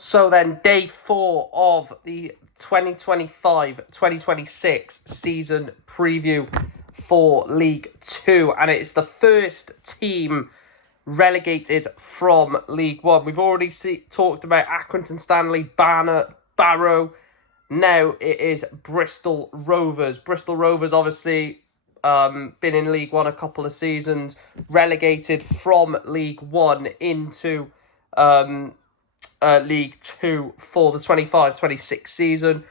So then, day 4 of the 2025-2026 season preview for League 2. And it's the first team relegated from League 1. We've already talked about Accrington Stanley, Barrow. Now it is Bristol Rovers. Bristol Rovers obviously been in League 1 a couple of seasons, relegated from League 1 into League 2 for the 25-26 season.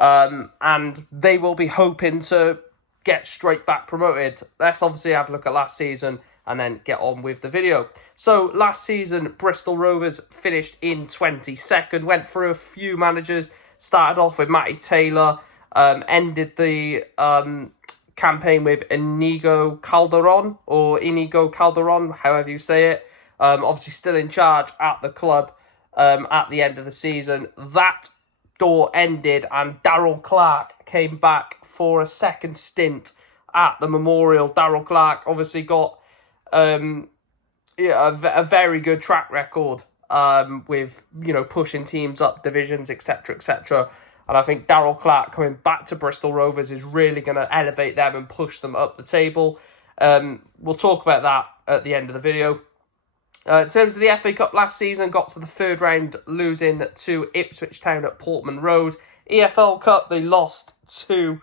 And they will be hoping to get straight back promoted. Let's obviously have a look at last season and then get on with the video. So last season, Bristol Rovers finished in 22nd, went through a few managers, started off with Matty Taylor, ended the campaign with Inigo Calderon, however you say it. Obviously still in charge at the club at the end of the season. That door ended and Darryl Clark came back for a second stint at the Memorial. Darryl Clark obviously got a very good track record with, pushing teams up divisions, etc., etc. And I think Darryl Clark coming back to Bristol Rovers is really going to elevate them and push them up the table. We'll talk about that at the end of the video. In terms of the FA Cup last season, got to the third round, losing to Ipswich Town at Portman Road. EFL Cup, they lost to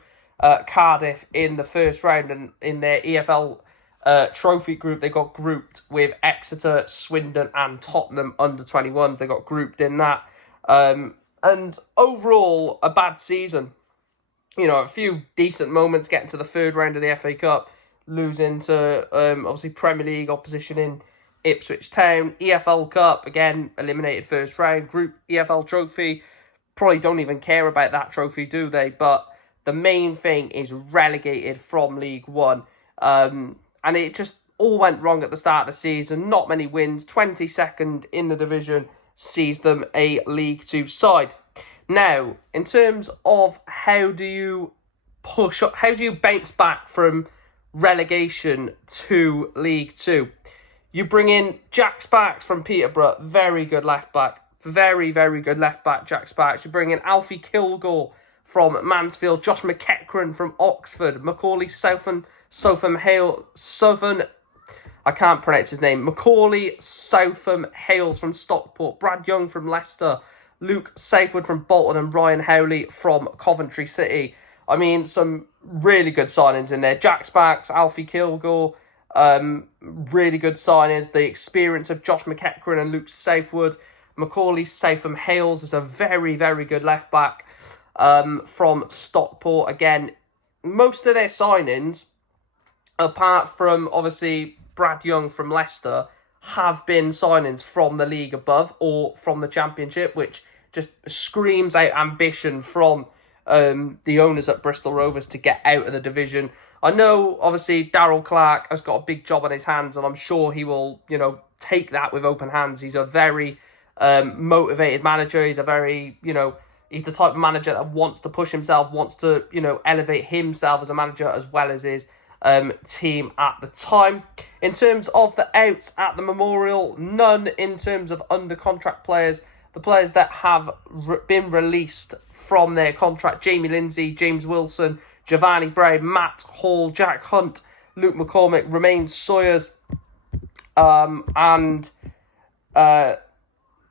Cardiff in the first round, and in their EFL trophy group, they got grouped with Exeter, Swindon and Tottenham under-21s. They got grouped in that. And overall, a bad season. A few decent moments getting to the third round of the FA Cup, losing to, obviously, Premier League opposition in Ipswich Town. EFL Cup, again, eliminated first round. Group EFL trophy, probably don't even care about that trophy, do they? But the main thing is relegated from League 1. And it just all went wrong at the start of the season. Not many wins. 22nd in the division sees them a League 2 side. Now, in terms of how do you bounce back from relegation to League 2? You bring in Jack Sparks from Peterborough, very good left back. Very, very good left back, Jack Sparks. You bring in Alfie Kilgore from Mansfield, Josh McEachran from Oxford, Macaulay Southern Hales from Stockport, Brad Young from Leicester, Luke Southwood from Bolton, and Ryan Howley from Coventry City. I mean, some really good signings in there. Jack Sparks, Alfie Kilgore, really good signings. The experience of Josh McEachran and Luke Southwood. Macaulay Southern Hales is a very, very good left back from Stockport. Again, most of their signings, apart from obviously Brad Young from Leicester, have been signings from the league above or from the Championship, which just screams out ambition from the owners at Bristol Rovers to get out of the division. I know, obviously, Darryl Clark has got a big job on his hands, and I'm sure he will, take that with open hands. He's a very motivated manager. He's a very, he's the type of manager that wants to push himself, wants to, elevate himself as a manager as well as his team at the time. In terms of the outs at the Memorial, none in terms of under contract players. The players that have been released from their contract: Jamie Lindsay, James Wilson, Giovanni Brown, Matt Hall, Jack Hunt, Luke McCormick, Romain Sawyers, and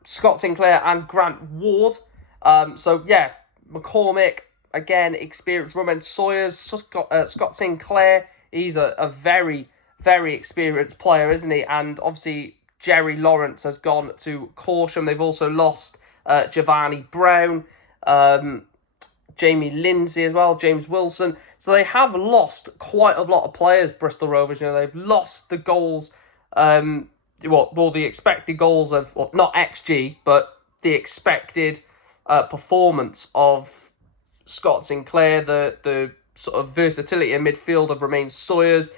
Scott Sinclair and Grant Ward. McCormick, again, experienced. Romain Sawyers, Scott Sinclair, he's a very, very experienced player, isn't he? And obviously, Jerry Lawrence has gone to Corsham. They've also lost Giovanni Brown, Jamie Lindsay as well, James Wilson. So they have lost quite a lot of players, Bristol Rovers. They've lost the goals, the expected goals of, not XG, but the expected performance of Scott Sinclair, the sort of versatility in midfield of Romain Sawyers,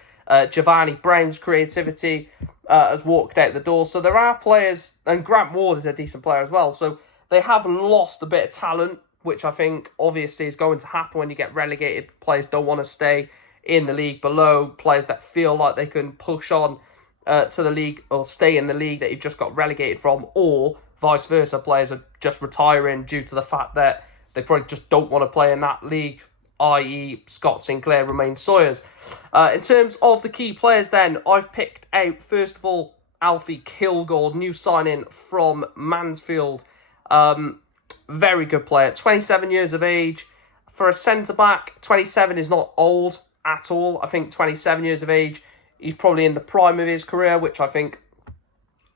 Giovanni Brown's creativity has walked out the door. So there are players, and Grant Ward is a decent player as well. So they have lost a bit of talent, which I think obviously is going to happen when you get relegated. Players don't want to stay in the league below. Players that feel like they can push on to the league or stay in the league that you've just got relegated from, or vice versa. Players are just retiring due to the fact that they probably just don't want to play in that league, i.e. Scott Sinclair, Romain Sawyers. In terms of the key players then, I've picked out, first of all, Alfie Kilgore, new signing from Mansfield. Very good player, 27 years of age. For a centre-back, 27 is not old at all. I think 27 years of age, he's probably in the prime of his career, which I think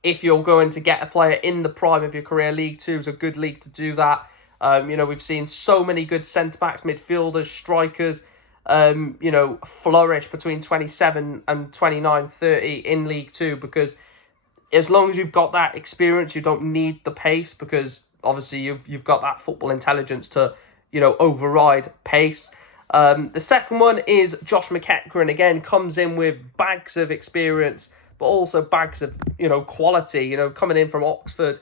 if you're going to get a player in the prime of your career, League Two is a good league to do that. We've seen so many good centre-backs, midfielders, strikers, flourish between 27 and 29, 30 in League Two, because as long as you've got that experience, you don't need the pace, because obviously you've got that football intelligence to, override pace. The second one is Josh McEachran. Again, comes in with bags of experience, but also bags of, quality, coming in from Oxford.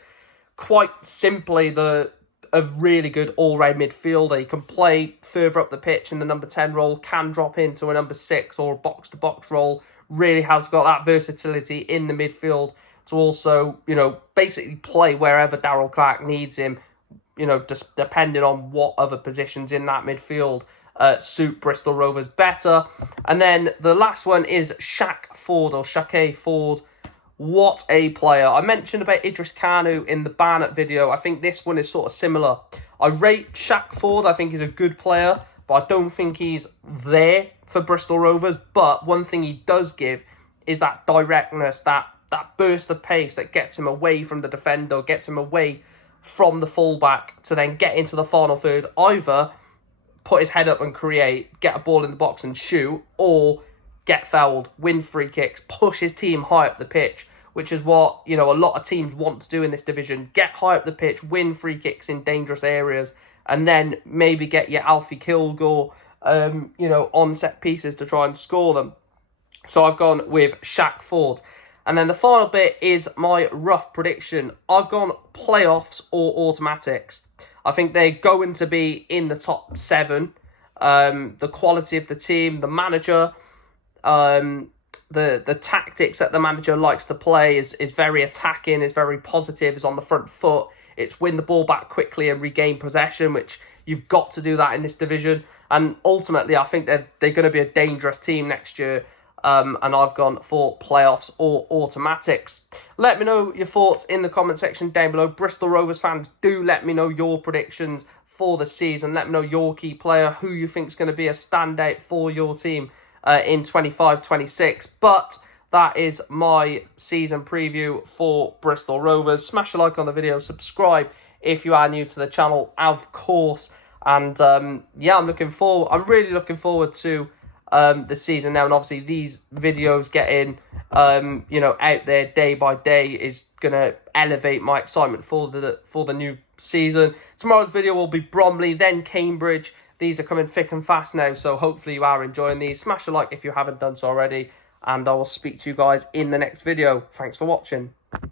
Quite simply, a really good all-round midfielder. He can play further up the pitch in the number 10 role, can drop into a number 6 or a box-to-box role. Really has got that versatility in the midfield to also, basically play wherever Darryl Clark needs him, just depending on what other positions in that midfield suit Bristol Rovers better. And then the last one is Shaq Ford. What a player. I mentioned about Idris Kanu in the Barnett video. I think this one is sort of similar. I rate Shaq Ford. I think he's a good player, but I don't think he's there for Bristol Rovers. But one thing he does give is that directness, that burst of pace that gets him away from the defender, gets him away from the fullback to then get into the final third, either put his head up and create, get a ball in the box and shoot, or get fouled, win free kicks, push his team high up the pitch, which is what, a lot of teams want to do in this division. Get high up the pitch, win free kicks in dangerous areas, and then maybe get your Alfie Kilgore, on set pieces to try and score them. So I've gone with Shaq Ford. And then the final bit is my rough prediction. I've gone playoffs or automatics. I think they're going to be in the top 7. The quality of the team, the manager, the tactics that the manager likes to play is very attacking, is very positive, is on the front foot. It's win the ball back quickly and regain possession, which you've got to do that in this division. And ultimately, I think they're going to be a dangerous team next year. And I've gone for playoffs or automatics. Let me know your thoughts in the comment section down below. Bristol Rovers fans, do let me know your predictions for the season. Let me know your key player, who you think is going to be a standout for your team in 25-26. But that is my season preview for Bristol Rovers. Smash a like on the video, subscribe if you are new to the channel, of course. And I'm really looking forward to the season now, and obviously these videos getting out there day by day is gonna elevate my excitement for the new season. Tomorrow's video will be Bromley, then Cambridge. These are coming thick and fast now, so hopefully you are enjoying these. Smash a like if you haven't done so already, and I will speak to you guys in the next video. Thanks for watching.